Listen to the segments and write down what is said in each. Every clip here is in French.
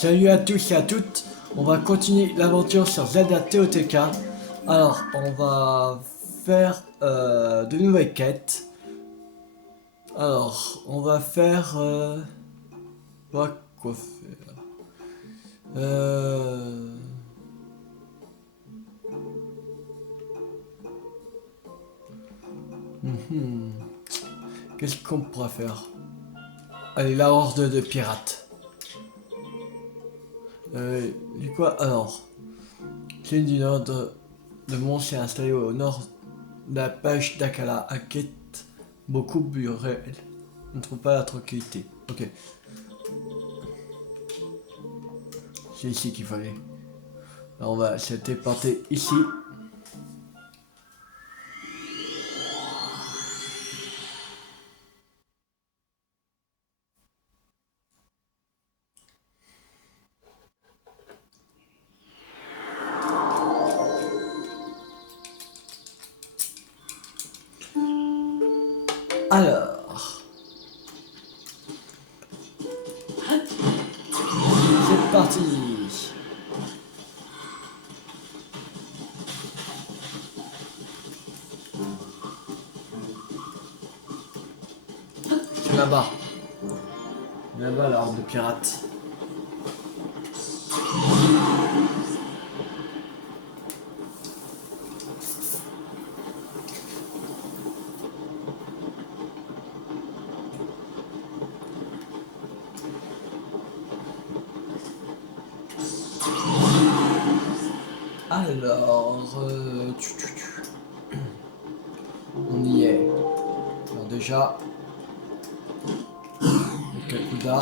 Salut à tous et à toutes, on va continuer l'aventure sur Zelda TOTK. Alors, on va faire de nouvelles quêtes. Alors, on va faire... quoi faire euh, mhm. Qu'est-ce qu'on pourra faire? Allez, la horde de pirates. Du quoi? Alors, l'île du nord de Mont s'est installée au nord de la pêche d'Akala. Inquiète beaucoup Burel. On ne trouve pas la tranquillité. Ok, c'est ici qu'il fallait. Alors on va se téléporter ici. Alors, c'est parti. C'est là-bas. Là-bas, la horde de pirates. Alors, on y est. Alors déjà, le Kakuda.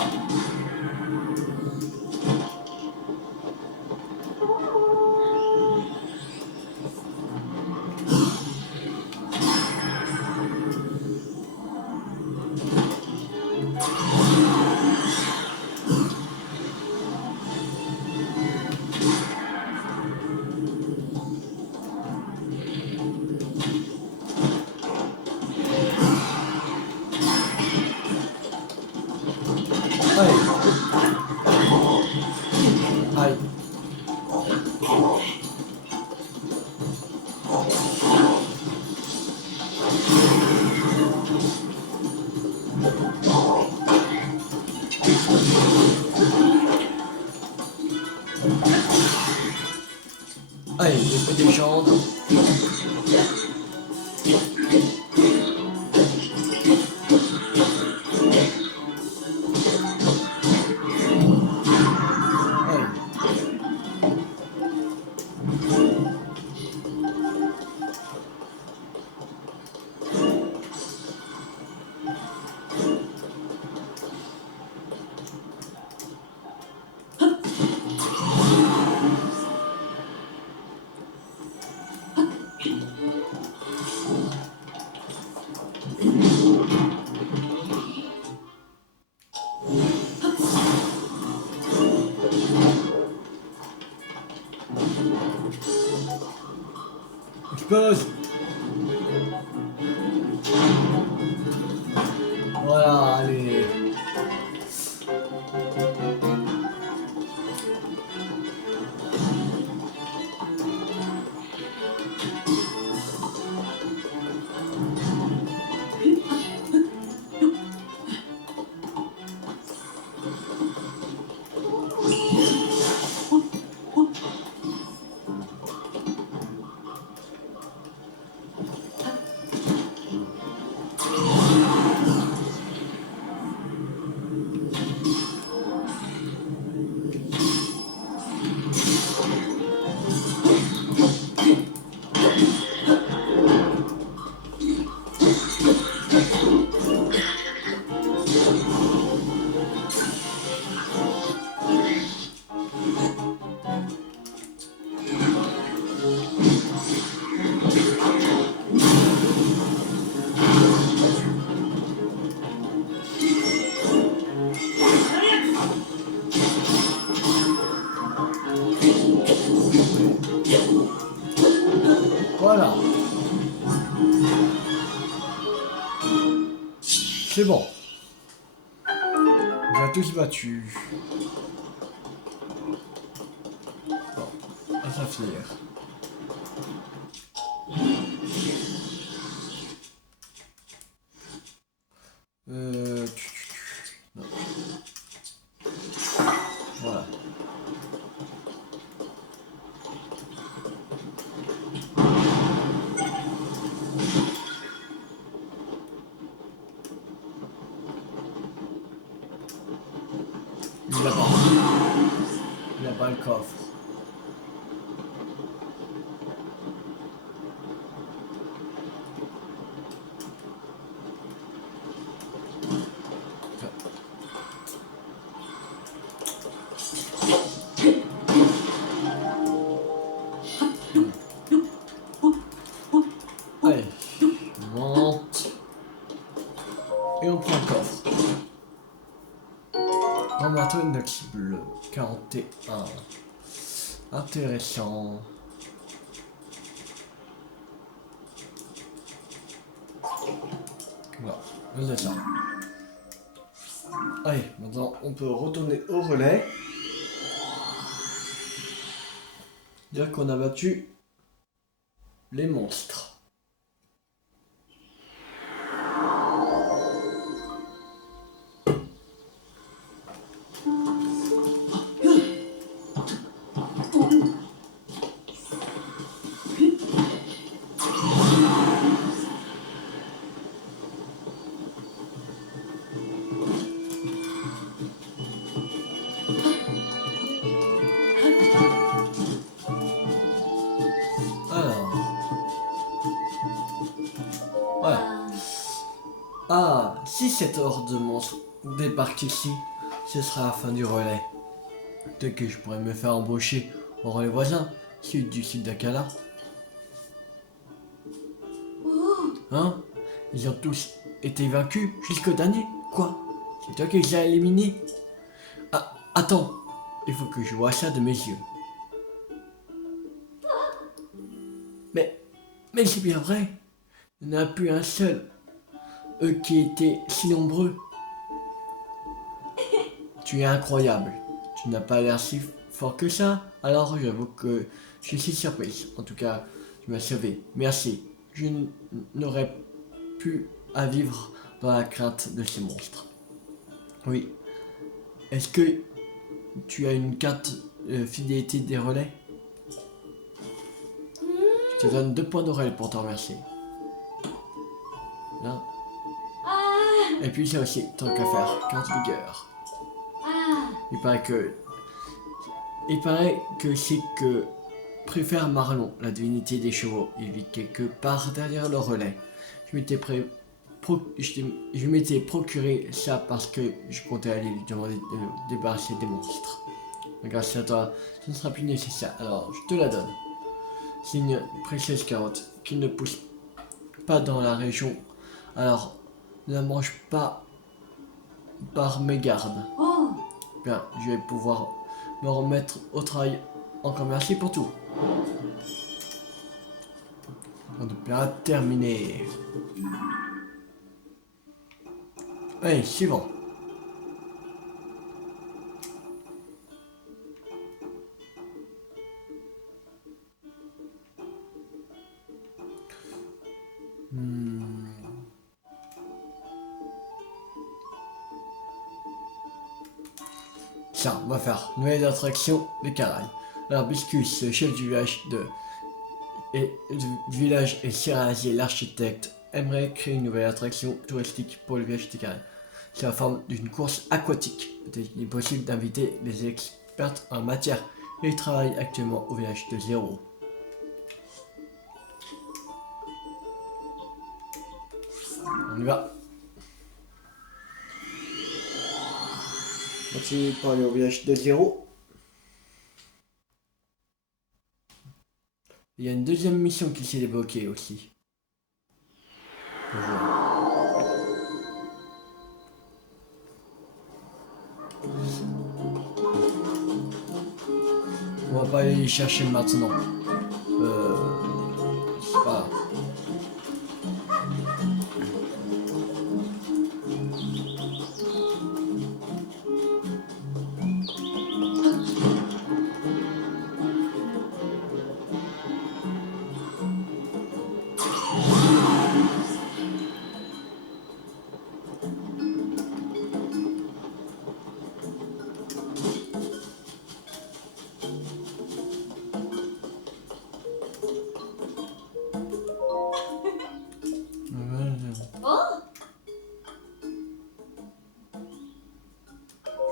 Allez, aïe. Allez, l'épée des gens. Allez. Explose. Voilà, allez. Voilà. C'est bon. On a tous battu. très fier. Non. Voilà. Il l'a pas. Il n'a pas le coffre. Allez, on monte. Et on prend le coffre. Grand marteau inoxyble, 41. Intéressant. Voilà, on descend. Allez, maintenant on peut retourner au relais. Dire qu'on a battu les monstres. Alors, voilà. Ah, si cette horde de monstres débarque ici, ce sera la fin du relais. Peut-être que je pourrais me faire embaucher au relais voisin, celui du sud d'Akala. Hein? Ils ont tous été vaincus jusqu'au dernier. Quoi? C'est toi qui les as éliminés? Ah, attends. Il faut que je vois ça de mes yeux. Mais c'est bien vrai. Il n'y en a plus un seul. Eux qui étaient si nombreux. Tu es incroyable. Tu n'as pas l'air si fort que ça. Alors j'avoue que je suis surprise. En tout cas, tu m'as sauvé. Merci. Je n'aurais pu à vivre dans la crainte de ces monstres. Oui. Est-ce que tu as une carte fidélité des relais? Je te donne 2 points de relais pour te remercier. Là. Et puis ça aussi, tant qu'à faire, carte vigueur. Il paraît que c'est que préfère Marlon, la divinité des chevaux. Il vit quelque part derrière le relais. Je m'étais procuré ça parce que je comptais aller lui demander de débarrasser des monstres. Mais grâce à toi, ce ne sera plus nécessaire. Alors, je te la donne. C'est une précieuse carotte qui ne pousse pas dans la région. Alors, ne la mange pas par mégarde. Bien, je vais pouvoir me remettre au travail. Encore merci pour tout. On est bien terminé. Allez, suivant. Tiens, on va faire nouvelle attraction des Caraïbes. Alors, Biscus, le chef du village et Sirazier, l'architecte, aimerait créer une nouvelle attraction touristique pour le village des Caraïbes. C'est la forme d'une course aquatique. Il est possible d'inviter des experts en matière. Ils travaillent actuellement au village de Zéro. On y va. Continue pour aller au village de Zéro. Il y a une deuxième mission qui s'est débloquée aussi. On va pas aller les chercher maintenant. C'est pas grave.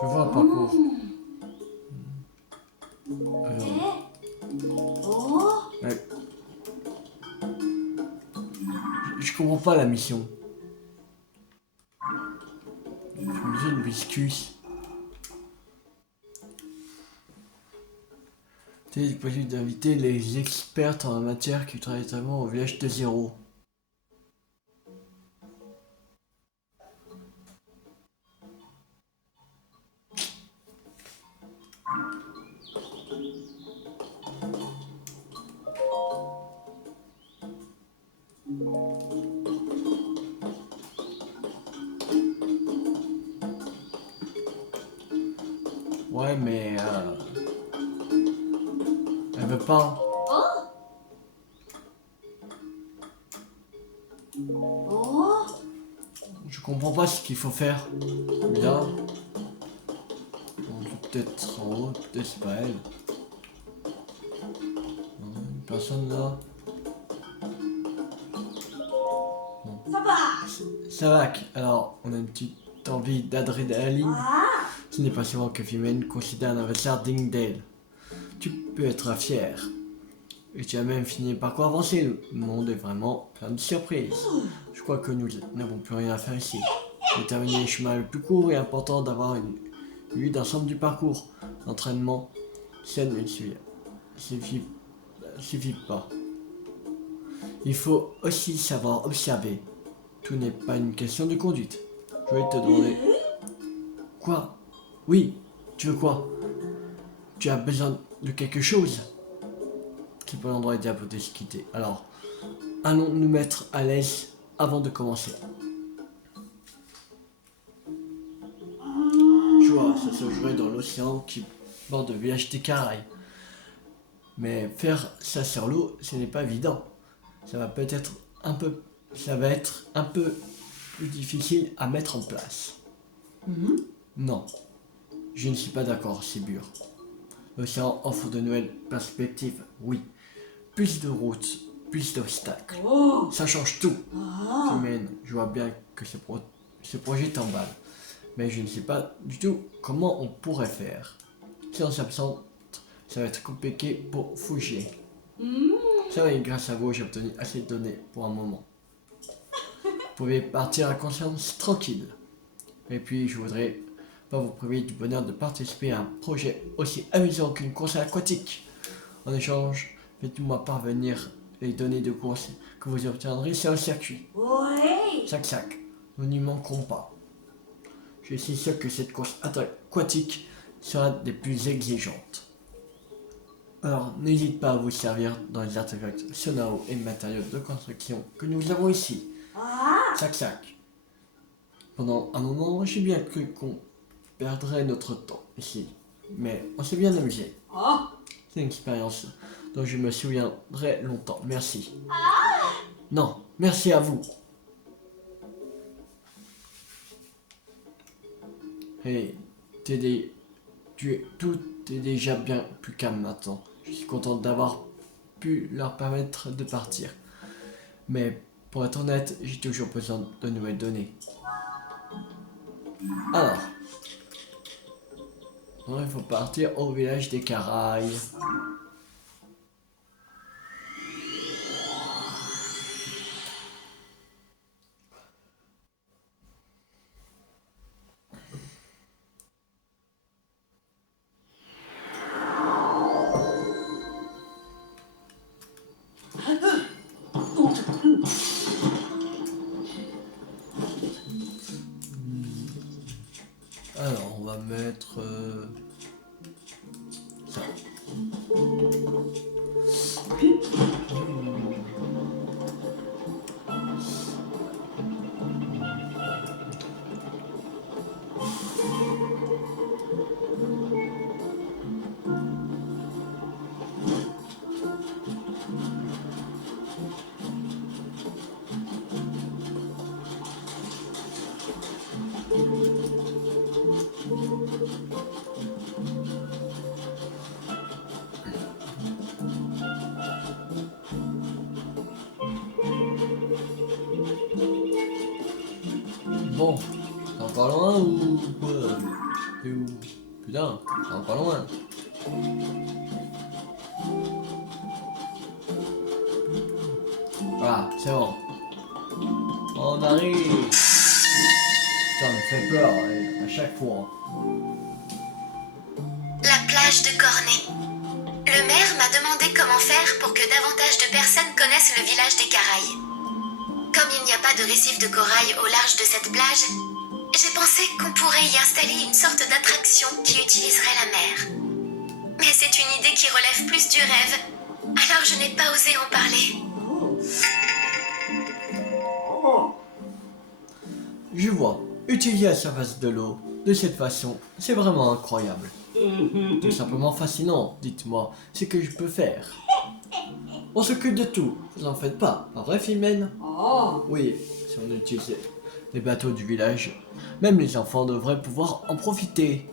Je vois un parcours. Ouais. Je comprends pas la mission. Je me dis une biscuit. Il est possible d'inviter les experts en la matière qui travaillent notamment au village de zéro. Ouais, mais elle veut pas. Je comprends pas ce qu'il faut faire. Là, peut-être en haut, peut-être c'est pas elle. Non, une personne là. Bon. Ça va. Alors, on a une petite envie d'adrénaline. Ce n'est pas souvent que Female considère un adversaire digne d'elle. Tu peux être fier. Et tu as même fini par quoi avancer. Le monde est vraiment plein de surprises. Je crois que nous n'avons plus rien à faire ici. Déterminer le chemin le plus court et important d'avoir une vue d'ensemble du parcours. L'entraînement, ça ne suffit pas. Il faut aussi savoir observer. Tout n'est pas une question de conduite. Je vais te demander. Quoi? Oui, tu veux quoi? Tu as besoin de quelque chose? Qui peut l'endroit idéal pour te quitter. Alors, allons nous mettre à l'aise avant de commencer. Je vois, ça se jouerait dans l'océan qui borde le village des Caraïbes. Mais faire ça sur l'eau, ce n'est pas évident. Ça va être un peu plus difficile à mettre en place. Non, je ne suis pas d'accord, c'est dur. L'océan offre de nouvelles perspectives, oui. Plus de routes, plus d'obstacles. Ça change tout. Chimène, je vois bien que ce projet t'emballe. Mais je ne sais pas du tout comment on pourrait faire. Si on s'absente, ça va être compliqué pour fouiller. Ça va, et grâce à vous, j'ai obtenu assez de données pour un moment. Vous pouvez partir à conscience tranquille. Et puis, je voudrais pas vous priver du bonheur de participer à un projet aussi amusant qu'une course aquatique. En échange, faites-moi parvenir les données de course que vous obtiendrez sur le circuit. Sac, nous n'y manquerons pas. Je suis sûr que cette course aquatique sera des plus exigeantes. Alors, n'hésite pas à vous servir dans les artefacts Sonao et matériaux de construction que nous avons ici. Sac. Pendant un moment, j'ai bien cru qu'on perdrait notre temps ici. Mais on s'est bien amusé. C'est une expérience dont je me souviendrai longtemps. Merci. Non, merci à vous. Hey, tout est déjà bien plus calme maintenant. Je suis content d'avoir pu leur permettre de partir. Mais pour être honnête, j'ai toujours besoin de nouvelles données. Alors, il faut partir au village des Caraïbes. Alors, on va mettre ça. Bon, t'en parles un ou quoi? Et où? Putain, ça va pas loin. Voilà, c'est bon. On arrive. Ça me fait peur à chaque fois. La plage de Cornet. Le maire m'a demandé comment faire pour que davantage de personnes connaissent le village des Caraïbes. Comme il n'y a pas de récif de corail au large de cette plage, j'ai pensé qu'on pourrait y installer une sorte d'attraction qui utiliserait la mer. Mais c'est une idée qui relève plus du rêve, alors je n'ai pas osé en parler. Je vois. Utiliser la surface de l'eau de cette façon, c'est vraiment incroyable. Tout simplement fascinant. Dites-moi ce que je peux faire. On s'occupe de tout, vous en faites pas, pas vrai Philomène? Oui, si on utilisait les bateaux du village, même les enfants devraient pouvoir en profiter.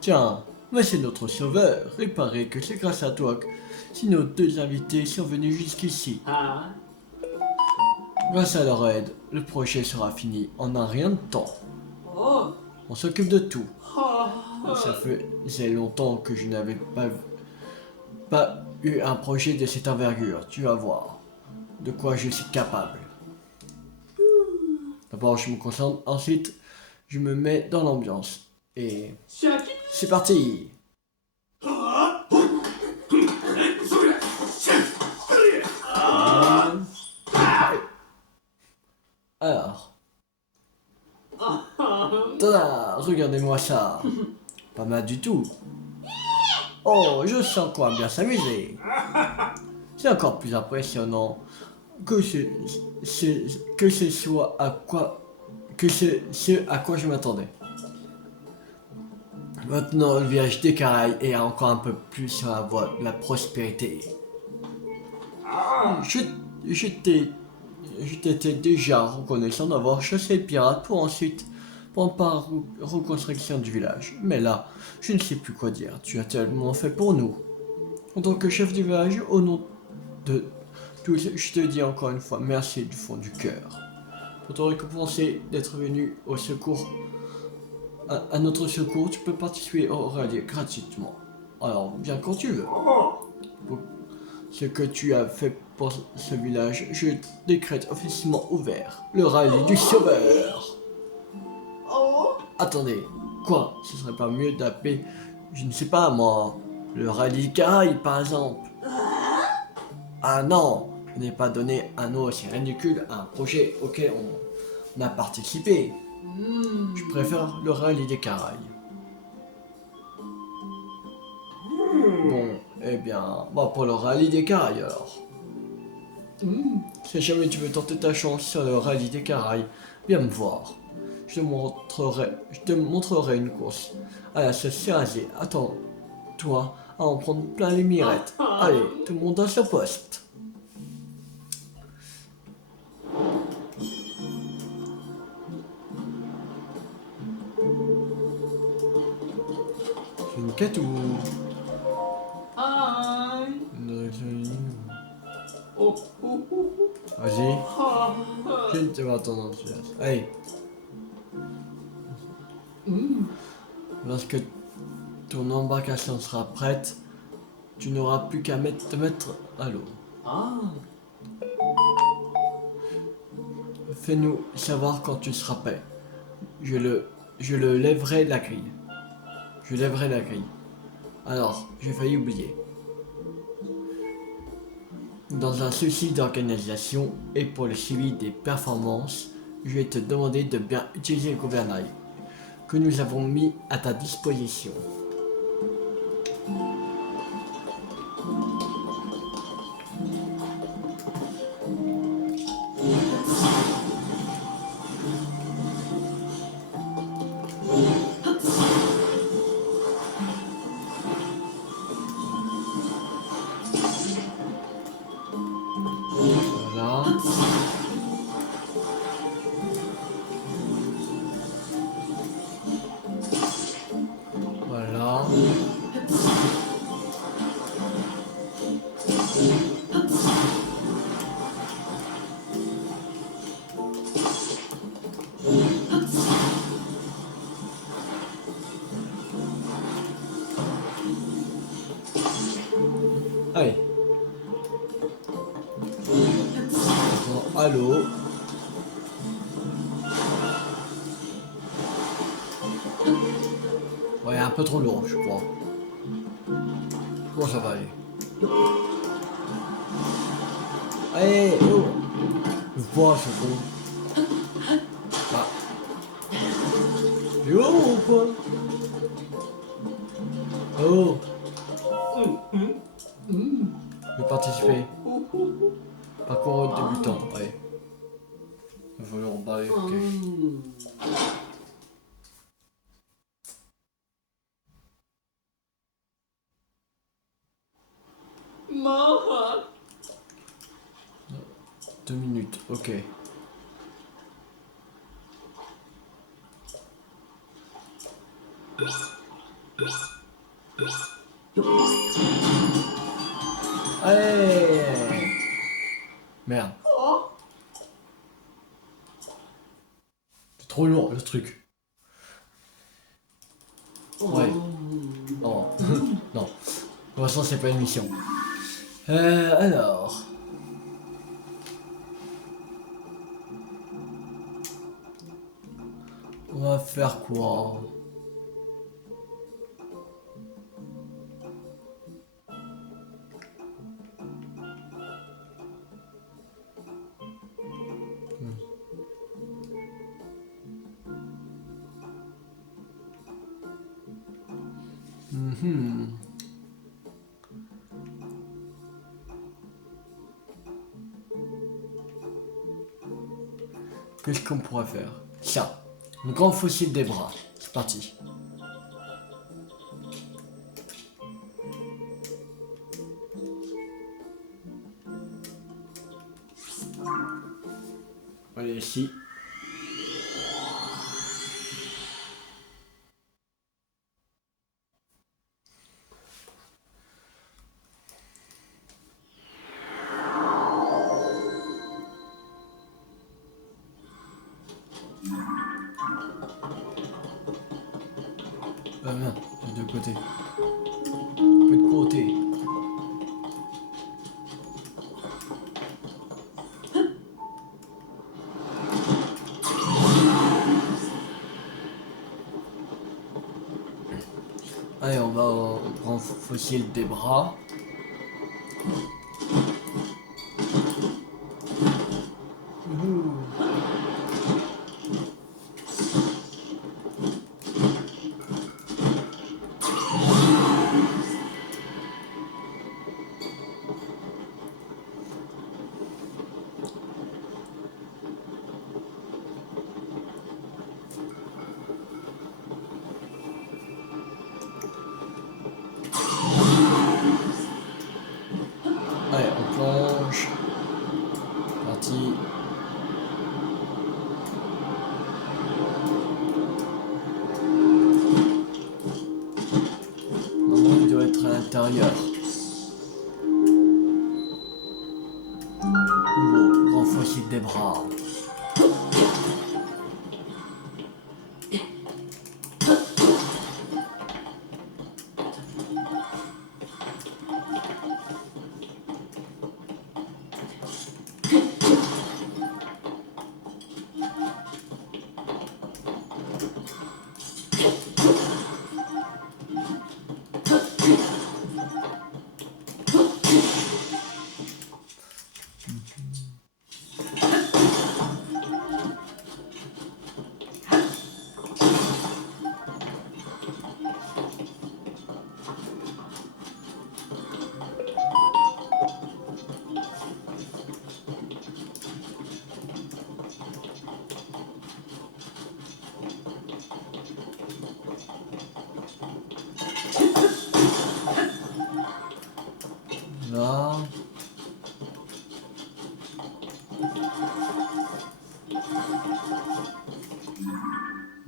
Tiens, mais c'est notre sauveur. Il paraît que c'est grâce à toi que si nos deux invités sont venus jusqu'ici. Grâce à leur aide, le projet sera fini en un rien de temps. On s'occupe de tout. Ça faisait longtemps que je n'avais pas eu un projet de cette envergure. Tu vas voir de quoi je suis capable. D'abord, je me concentre. Ensuite, je me mets dans l'ambiance. Et c'est parti. Alors. Tada, regardez-moi ça. Pas mal du tout. Oh, je sens qu'on va bien s'amuser. C'est encore plus impressionnant que ce soit à quoi que ce à quoi je m'attendais. Maintenant, le village des Caraïbes est encore un peu plus sur la voie de la prospérité. Je, je t'étais déjà reconnaissant d'avoir chassé le pirate pour ensuite prendre part à la reconstruction du village. Mais là, je ne sais plus quoi dire. Tu as tellement fait pour nous. En tant que chef du village, au nom de tous, je te dis encore une fois merci du fond du cœur. Pour te récompenser d'être venu au secours, à notre secours, tu peux participer au rallye gratuitement. Alors, viens quand tu veux. Pour ce que tu as fait pour ce village, je décrète officiellement ouvert le rallye du sauveur. Attendez, quoi? Ce serait pas mieux d'appeler, je ne sais pas moi, le rallye des Caraïbes par exemple? Ah non, je n'ai pas donné un nom aussi ridicule à un projet auquel on a participé. Je préfère le rallye des Caraïbes. Bon, eh bien, pour le rallye des Caraïbes alors. Si jamais tu veux tenter ta chance sur le rallye des Caraïbes, viens me voir. Je te montrerai une course à la CCAG. Attends-toi à en prendre plein les mirettes. Allez, tout le monde à son poste. C'est une quête ou... Vas-y. Je ne te vois ton enthousiasme. Allez. Lorsque ton embarcation sera prête, tu n'auras plus qu'à te mettre à l'eau. Fais-nous savoir quand tu seras prêt. Je le lèverai la grille. Je lèverai la grille. Alors, j'ai failli oublier. Dans un souci d'organisation et pour le suivi des performances, je vais te demander de bien utiliser le gouvernail que nous avons mis à ta disposition. Voilà. Voilà. Allô? Ouais, un peu trop lourd, je crois. Bon, ça va aller. Allez, oh! Je vois, c'est bon. Ah. Tu es haut ou quoi? Oh! Je vais participer. Parcours débutant, ouais. Il faut le rembarrer, ok. Maman. 2 minutes, ok. Allez! Merde. C'est trop lourd le truc. Ouais. Oh. Non. Pour l'instant, c'est pas une mission. Alors. On va faire quoi? Mhm. Qu'est-ce qu'on pourrait faire? Ça. Le grand fossile des bras. C'est parti. Allez, ici. Ah merde, j'ai deux côtés. Un peu de côté. Allez, on va au grand fossile des bras. Youhou. Allez, on plonge. Parti. Normalement, il doit être à l'intérieur. Nouveau grand fossile des bras. Là.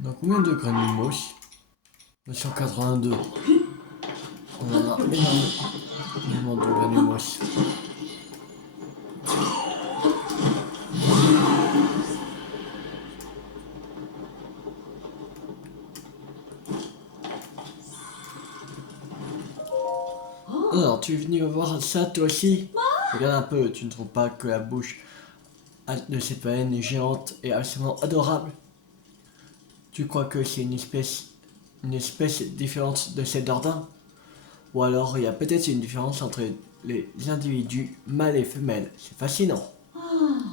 On a combien de granimos? 282. On en a énormément de granimos. Alors, tu es venu voir ça toi aussi? Regarde un peu, tu ne trouves pas que la bouche de cette baleine géante est absolument adorable. Tu crois que c'est une espèce différente de celle d'Ordin? Ou alors il y a peut-être une différence entre les individus mâles et femelles. C'est fascinant.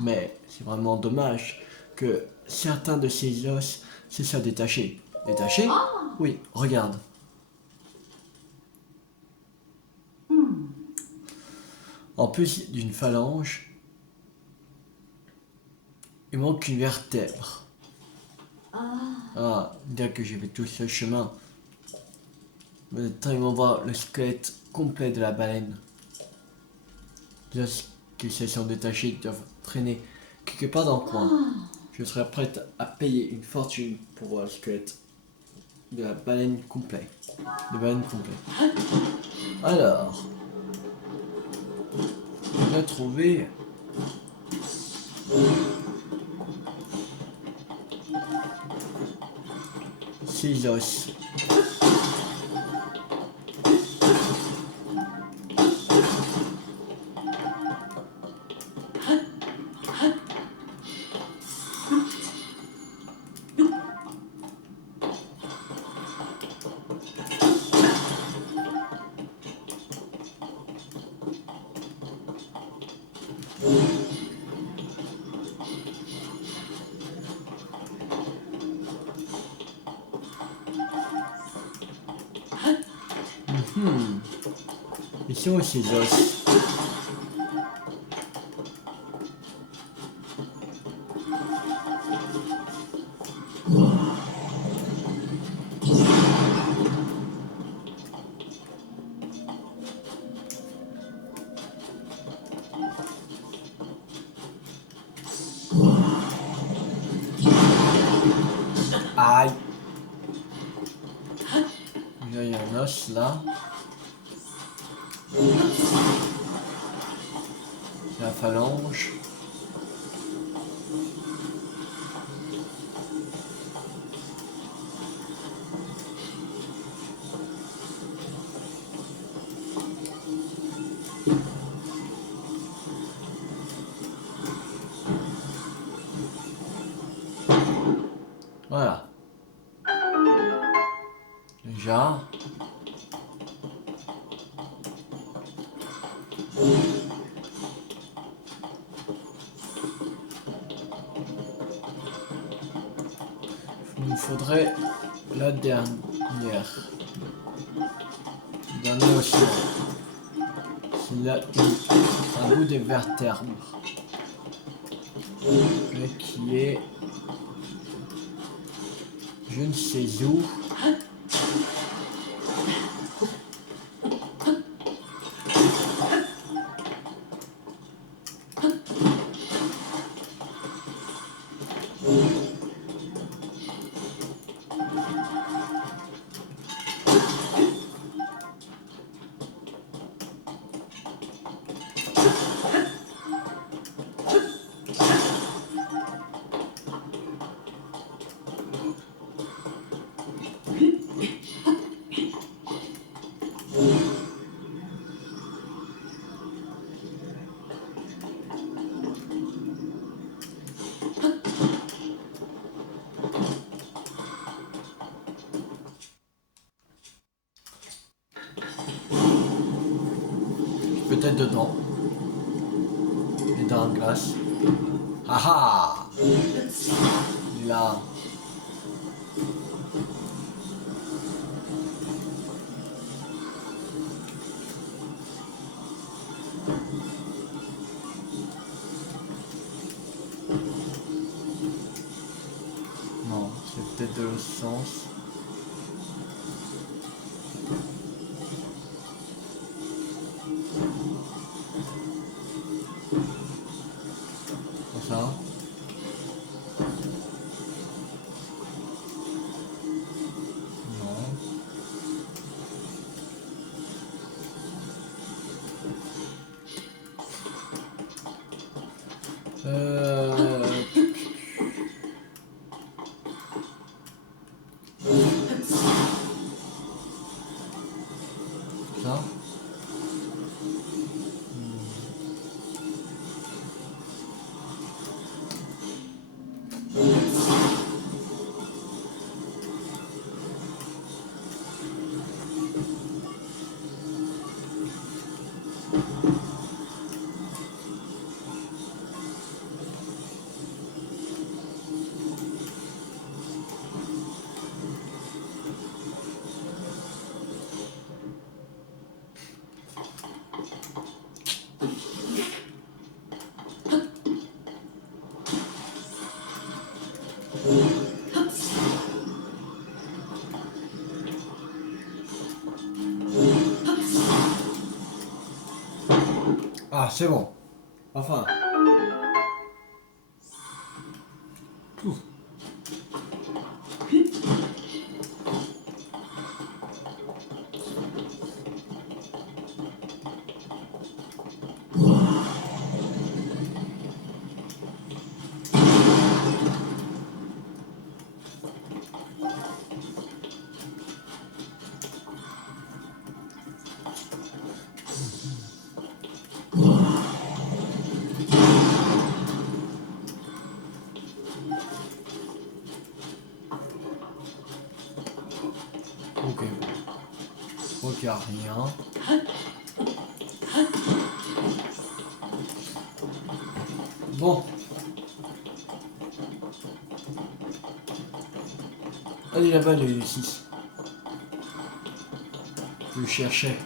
Mais c'est vraiment dommage que certains de ces os se soient détachés. Détachés? Oui, regarde. En plus d'une phalange, il manque une vertèbre. Ah, dire que j'ai fait tout ce chemin. Maintenant, ils vont voir le squelette complet de la baleine. Lorsqu'ils se sont détachés, ils doivent traîner quelque part dans le coin. Je serais prête à payer une fortune pour voir le squelette de la baleine complet. De baleine complet. Alors, on a trouvé ces os. Ils sont où ces os? Aïe! Il y a un os là. La phalange. Voilà. Déjà. Il nous faudrait la dernière. Dernier aussi. Il a un bout des vertèbres. Mais qui est. Je ne sais où. Peut-être dedans. Et dans la glace. Ah ah! Là. Non, c'est peut-être de l'autre sens. Comme ça. Non. Ah, c'est bon. Enfin. Ouh. Ok. Ok, y a rien. Bon. Allez là-bas, les ici. Je cherchais.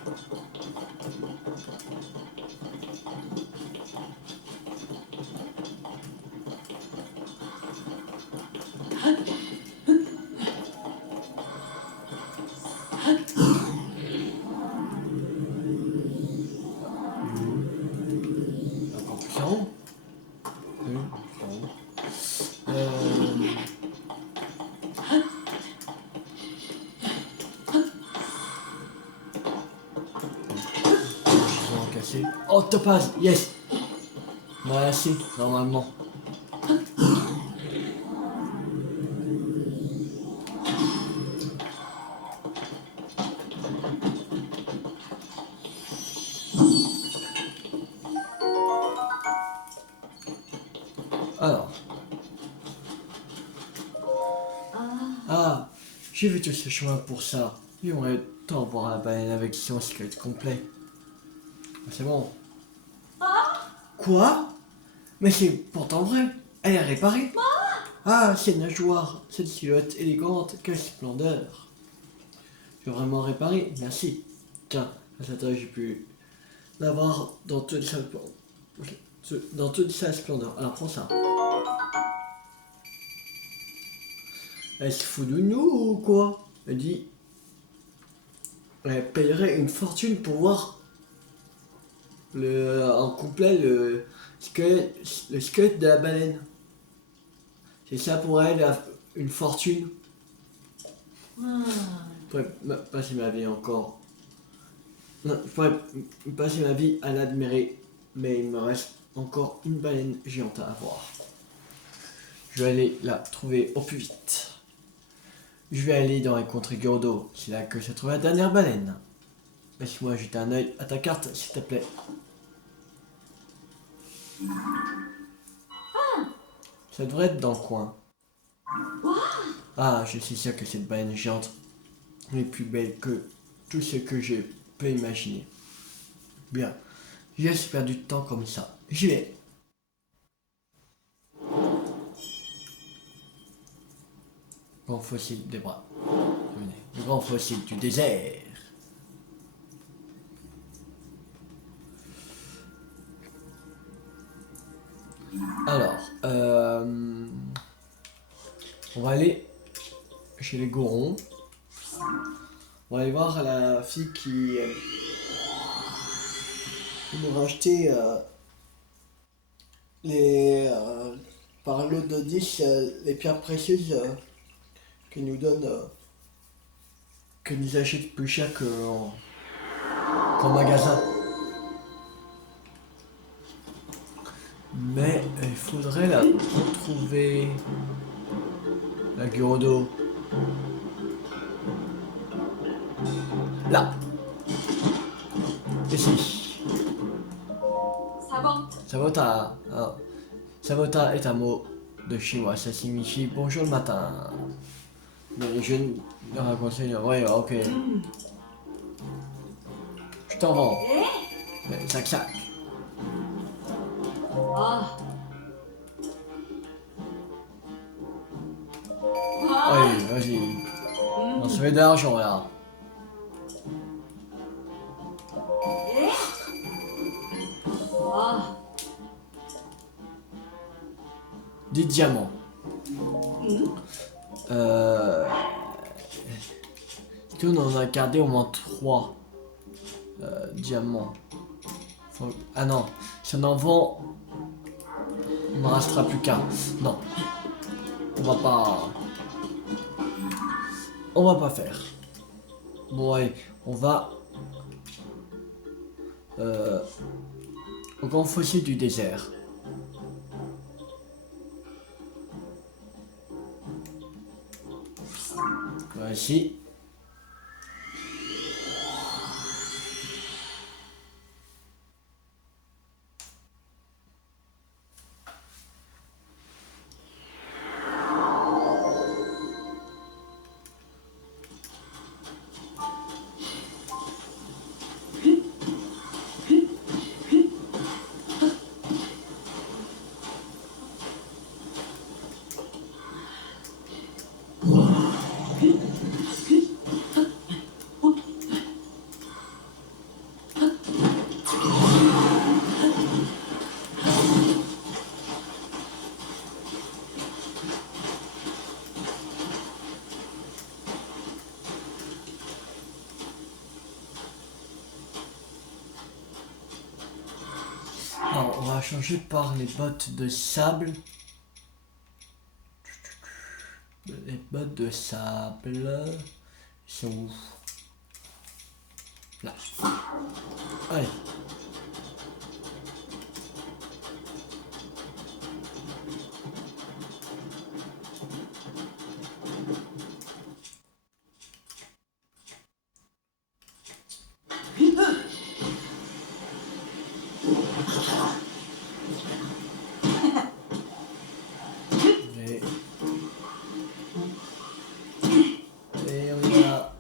Encore plus en haut. Oui, plus en haut. Ils ont cassé. Oh, topaz, yes. Bah si, normalement. Alors. Ah, j'ai vu tout ce chemin pour ça. J'aimerais tant voir la baleine avec son squelette complet. C'est bon. Quoi? Mais c'est pourtant vrai. Elle est réparée. Ah, ces nageoires, cette silhouette élégante, quelle splendeur. Tu es vraiment réparé, merci. Tiens, à cette heure, j'ai pu l'avoir dans toute sa splendeur. Dans toute sa splendeur. Alors prends ça. Elle se fout de nous ou quoi? Elle dit. Elle payerait une fortune pour voir en complet le squelette de la baleine. C'est ça pour elle, une fortune. Je pourrais passer ma vie encore. Non, je pourrais passer ma vie à l'admirer, mais il me reste encore une baleine géante à voir. Je vais aller la trouver au plus vite. Je vais aller dans les contrées Gyudo, c'est là que se trouve la dernière baleine. Laisse-moi jeter un œil à ta carte, s'il te plaît. Ça devrait être dans le coin. Ah, je suis sûr que cette baleine géante est plus belle que tout ce que je peux imaginer. Bien, j'ai assez perdu de temps comme ça. J'y vais. Grand fossile des bras. Venez, le grand fossile du désert. Alors, on va aller chez les Gorons. On va aller voir la fille qui nous a acheté par lot de 10 les pierres précieuses qui nous donne que nous achètent plus cher qu'en magasin. Mais il faudrait la retrouver. La Gyudo. Là. Ici. Sabota. Ah. Sabota est un mot de chinois. Ça signifie bonjour le matin. Mais les jeunes racontent. Ouais, ok. Je t'en vends. Mais ça claque. Ah. Allez, vas-y. On se fait de l'argent là. Ah. 10 diamants. On en a gardé au moins 3 diamants. Ah non, si on en vend, il ne restera plus qu'un. Non, on va pas. On va pas faire. Bon allez, on va au grand fossé du désert. Voici. Alors, on va changer par les bottes de sable. Les bottes de sable. Ils sont où? Là. Allez. Et on y va.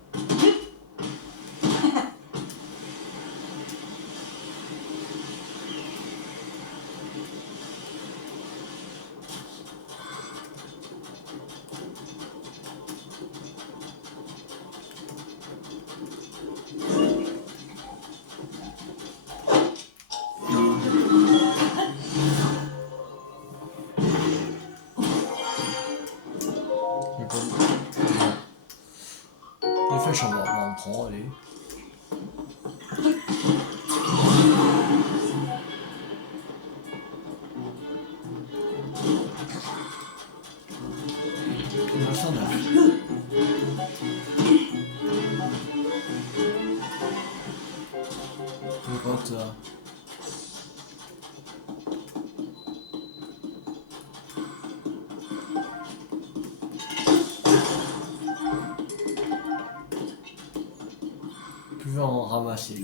Les flèches, on en prend, allez. On s'en a. Le pote. Plus en ramasser.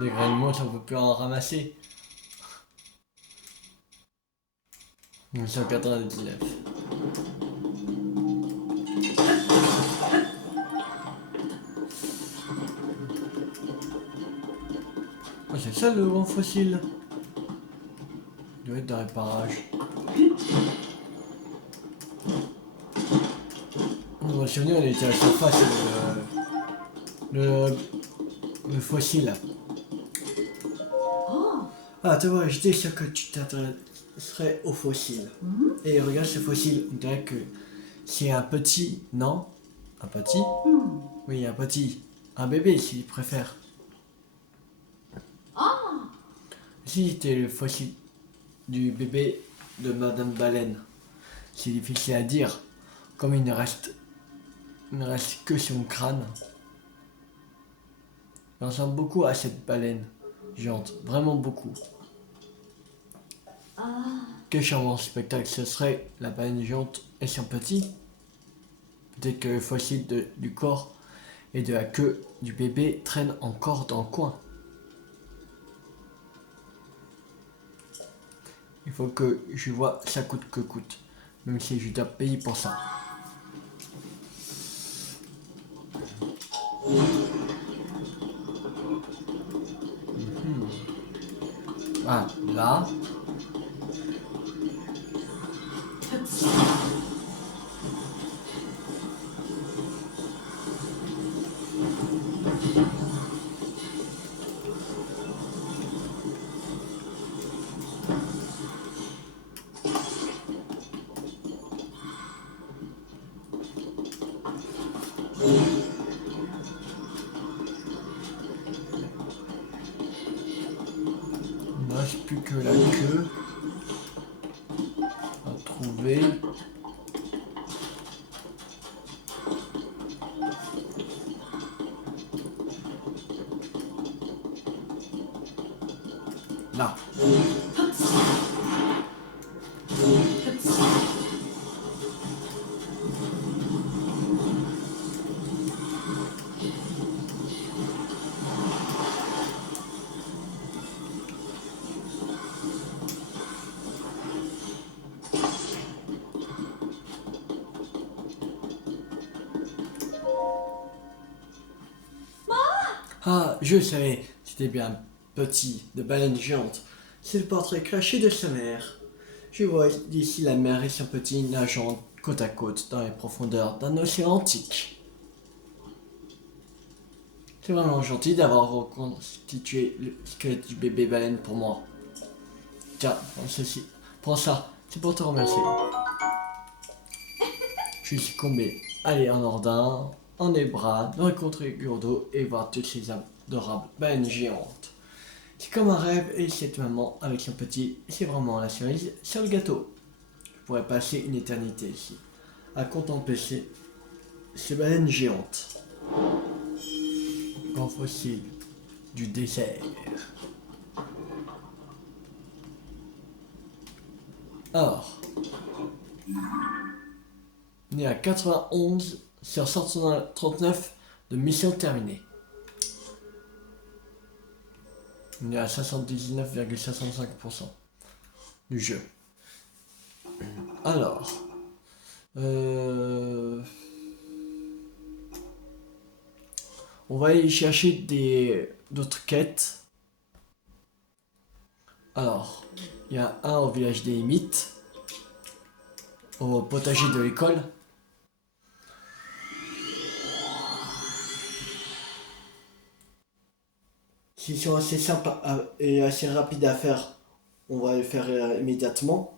Les graines moches, on peut plus en ramasser. 1999. Oh, c'est ça le grand fossile. Il doit être de réparage. On va souvenir, il était à la surface le fossile. Ah, tu vois, j'étais sûr que tu t'intéresserais au fossile. Et regarde ce fossile, on dirait que c'est un petit, non? Un petit? Oui, un petit. Un bébé, s'il préfère. Si c'était le fossile du bébé de Madame Baleine. C'est difficile à dire, comme il ne reste que son crâne. Il ressemble beaucoup à cette baleine géante, vraiment beaucoup. Quel charmant spectacle ce serait, la baleine géante et son petit. Peut-être que le fossile du corps et de la queue du bébé traîne encore dans le coin. Il faut que je vois ça coûte que coûte, même si je dois payer pour ça. Ah, là. Il ne reste plus que la queue à trouver. Là. Ah, je savais, c'était bien petit, de baleine géante. C'est le portrait craché de sa mère. Je vois d'ici la mer et son petit nageant côte à côte dans les profondeurs d'un océan antique. C'est vraiment gentil d'avoir reconstitué le squelette du bébé baleine pour moi. Tiens, prends ceci. Prends ça, c'est pour te remercier. Je suis succombé. Aller en Ordin, en Ebra, rencontrer Gurdo et voir toutes ces adorables baleines géantes. C'est comme un rêve et cette maman avec son petit, c'est vraiment la cerise sur le gâteau. Je pourrais passer une éternité ici, à contempler ces baleines géantes. Grand fossile du désert. Alors, on est à 91 sur 139 de mission terminée. On est à 79,65% du jeu. Alors, on va aller chercher d'autres quêtes. Alors, il y a un au village des Limites, au potager de l'école. S'ils sont assez simples et assez rapides à faire, on va les faire immédiatement.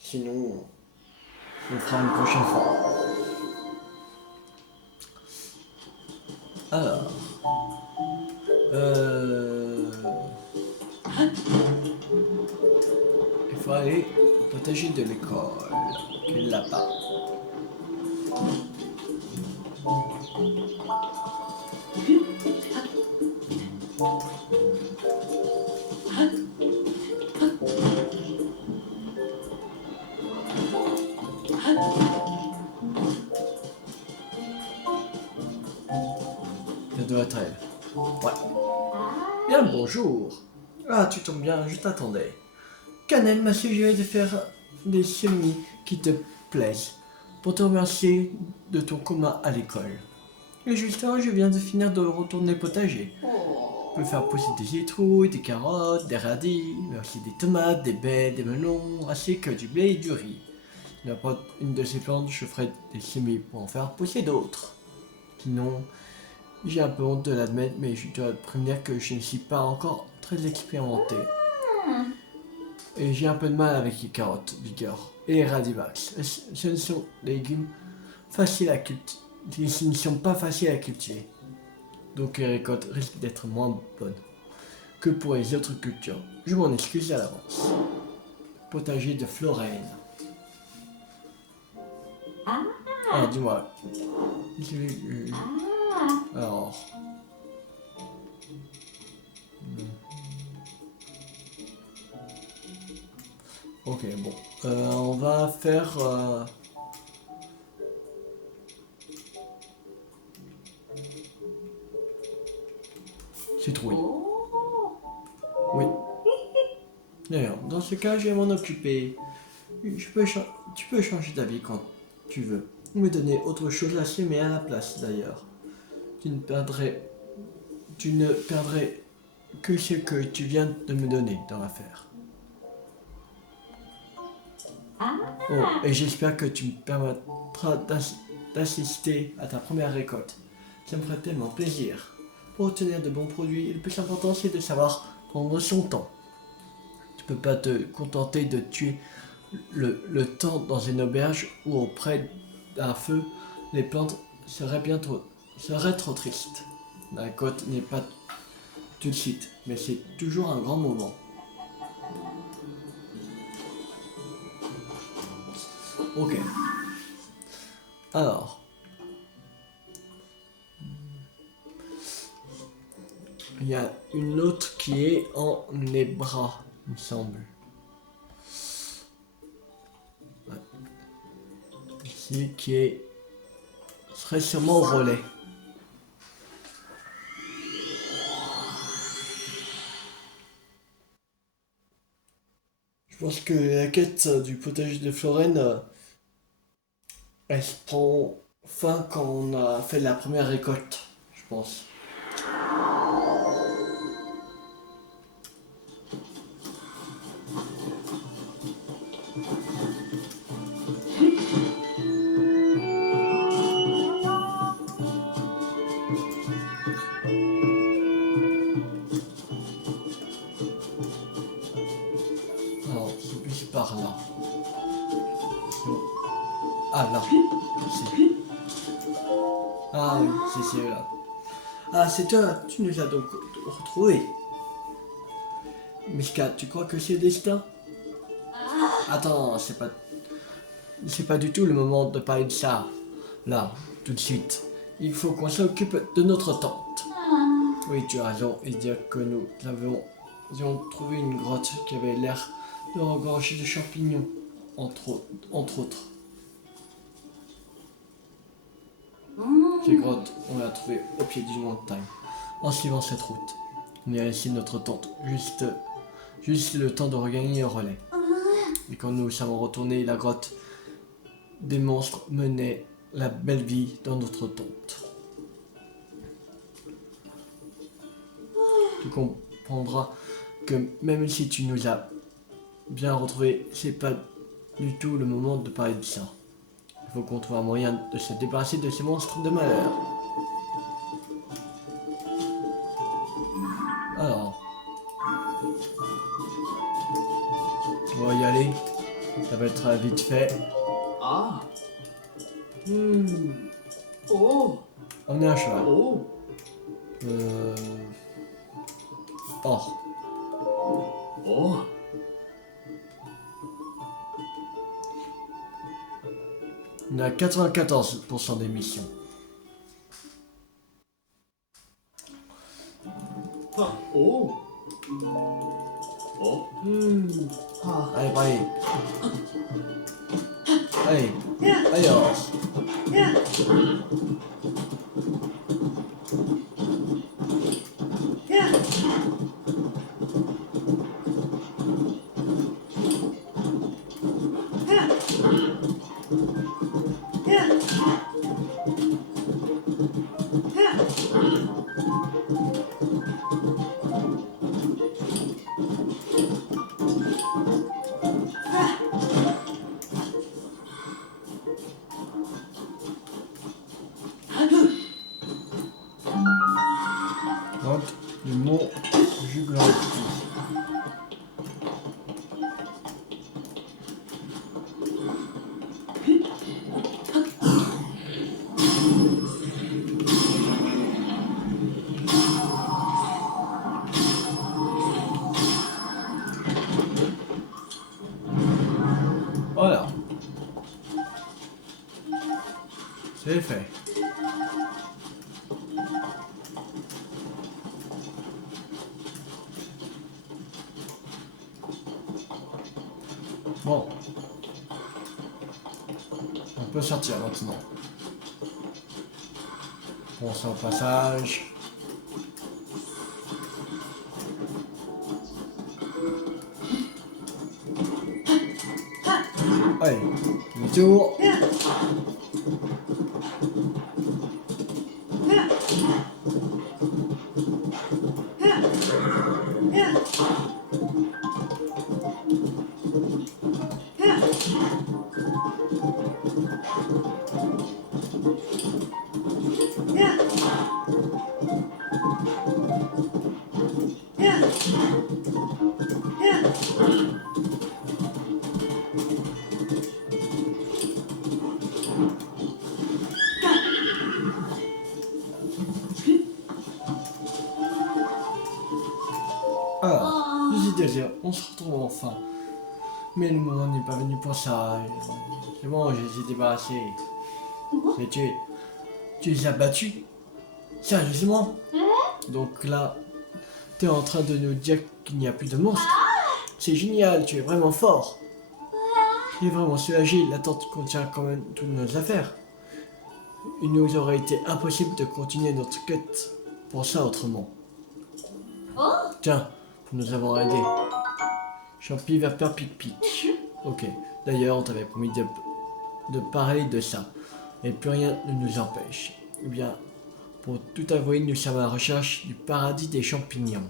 Sinon, on le fera une prochaine fois. Alors, il faut aller au potager de l'école, qui est là-bas. Ça doit être elle. Ouais. Bien, bonjour. Ah, tu tombes bien, je t'attendais. Canel m'a suggéré de faire des semis qui te plaisent pour te remercier de ton commun à l'école. Et justement, je viens de finir de retourner au potager. On peut faire pousser des citrouilles, des carottes, des radis, mais aussi des tomates, des baies, des melons, ainsi que du blé et du riz. N'importe une de ces plantes, je ferai des semis pour en faire pousser d'autres. Sinon, j'ai un peu honte de l'admettre, mais je dois te prévenir que je ne suis pas encore très expérimenté. Et j'ai un peu de mal avec les carottes vigueur et les radivax. Ce sont des légumes faciles à cultiver. Ils ne sont pas faciles à cultiver. Donc les récoltes risquent d'être moins bonnes que pour les autres cultures. Je m'en excuse à l'avance. Potager de Florène. Alors dis-moi. Alors. Ok, bon. On va faire... citrouille. Oui. D'ailleurs, dans ce cas, je vais m'en occuper. Tu peux changer d'avis quand tu veux. Ou me donner autre chose à semer à la place, d'ailleurs. Tu ne perdrais que ce que tu viens de me donner dans l'affaire. Oh, et j'espère que tu me permettras d'assister à ta première récolte. Ça me ferait tellement plaisir. Pour obtenir de bons produits, le plus important c'est de savoir prendre son temps. Tu peux pas te contenter de tuer le temps dans une auberge ou auprès d'un feu. Les plantes seraient trop tristes. La récolte n'est pas tout de suite, mais c'est toujours un grand moment. Ok. Alors. Il y a une autre qui est en Nebra, il me semble. Ouais. Ici, serait sûrement au relais. Je pense que la quête du potager de Florène, elle se prend fin quand on a fait la première récolte, je pense. Alors, c'est plus par là. Ah là, ici. Ah oui, c'est là. Ah, c'est toi, tu nous as donc retrouvés. Mishka, tu crois que c'est le destin? Attends, c'est pas du tout le moment de parler de ça. Là, tout de suite. Il faut qu'on s'occupe de notre tente. Oui, tu as raison, et dire que nous avions trouvé une grotte qui avait l'air de regorger de champignons, entre autres. Ces grottes, on l'a trouvée au pied d'une montagne. En suivant cette route, on y a laissé notre tente, juste le temps de regagner le relais. Et quand nous sommes retournés, la grotte des monstres menait la belle vie dans notre tente. Tu comprendras que même si tu nous as bien retrouvés, c'est pas du tout le moment de parler de ça. Il faut qu'on trouve un moyen de se débarrasser de ces monstres de malheur. Alors, on va y aller. Ça va être vite fait. Ah. Oh. On est à cheval. Oh. Or. Oh. On a 94% d'émissions. Ah. Oh. Oh. Ah. Allez, allez. Allez. Allez, or. Grotte du mont Jugland. Voilà. C'est fait. Bon. On peut sortir maintenant. Bon, ça au passage. Allez, demi-tour. on se retrouve enfin. Mais le moment n'est pas venu pour ça. C'est bon, je les ai débarrassés. Mais tu les as battus? Sérieusement? Donc là, t'es en train de nous dire qu'il n'y a plus de monstres? C'est génial, tu es vraiment fort. Il est vraiment soulagé, la tente contient quand même toutes nos affaires. Il nous aurait été impossible de continuer notre quête pour ça autrement. Tiens, vous nous avons aidé. Champi vapeur pic-pic. Ok, d'ailleurs on t'avait promis de parler de ça. Et plus rien ne nous empêche. Eh bien, pour tout avouer, nous sommes à la recherche du paradis des champignons.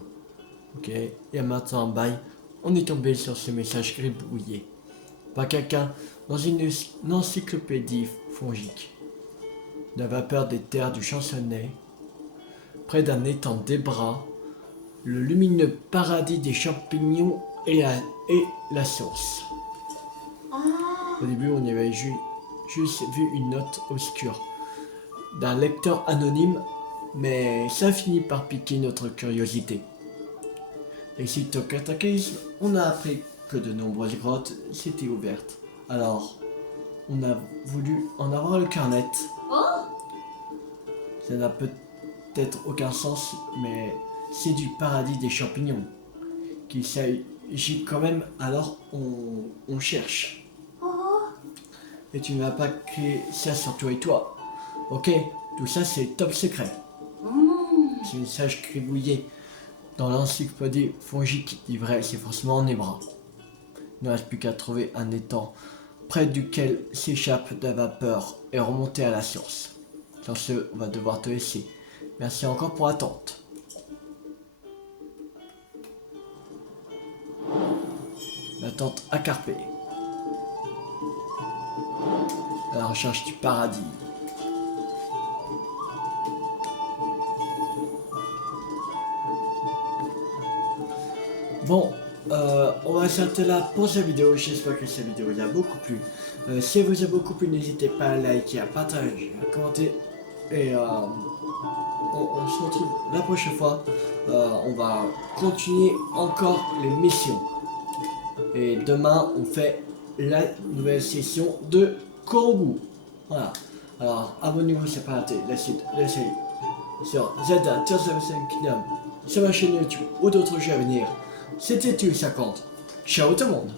Ok, et maintenant, bye. On est tombé sur ce message gribouillé. Pas quelqu'un dans une encyclopédie fongique. La vapeur des terres du chansonnet, près d'un étang des bras, le lumineux paradis des champignons et la source. Au début, on y avait juste vu une note obscure d'un lecteur anonyme, mais ça finit par piquer notre curiosité. Et suite au cataclysme, on a appris que de nombreuses grottes s'étaient ouvertes. Alors, on a voulu en avoir le cœur net. Ça n'a peut-être aucun sens, mais c'est du paradis des champignons qu'il s'agit quand même, alors on cherche. Et tu ne vas pas créer ça sur toi et toi. Ok, tout ça c'est top secret. Ce message gribouillé dans l'encyclopédie fongique dit vrai, c'est forcément en hébreu. Il ne reste plus qu'à trouver un étang près duquel s'échappe de la vapeur et remonter à la source. Sur ce, on va devoir te laisser. Merci encore pour l'attente. L'attente à Carpé. À la recherche du paradis. Bon, on va s'arrêter là pour cette vidéo. J'espère que cette vidéo vous a beaucoup plu. Si elle vous a beaucoup plu, n'hésitez pas à liker, à partager, à commenter. Et on se retrouve la prochaine fois. On va continuer encore les missions. Et demain, on fait la nouvelle session de Kourou. Voilà. Alors, abonnez-vous, c'est pas raté. Laissez sur Zelda Tears of the Kingdom, sur ma chaîne YouTube ou d'autres jeux à venir. C'était Tu50. Ciao tout le monde.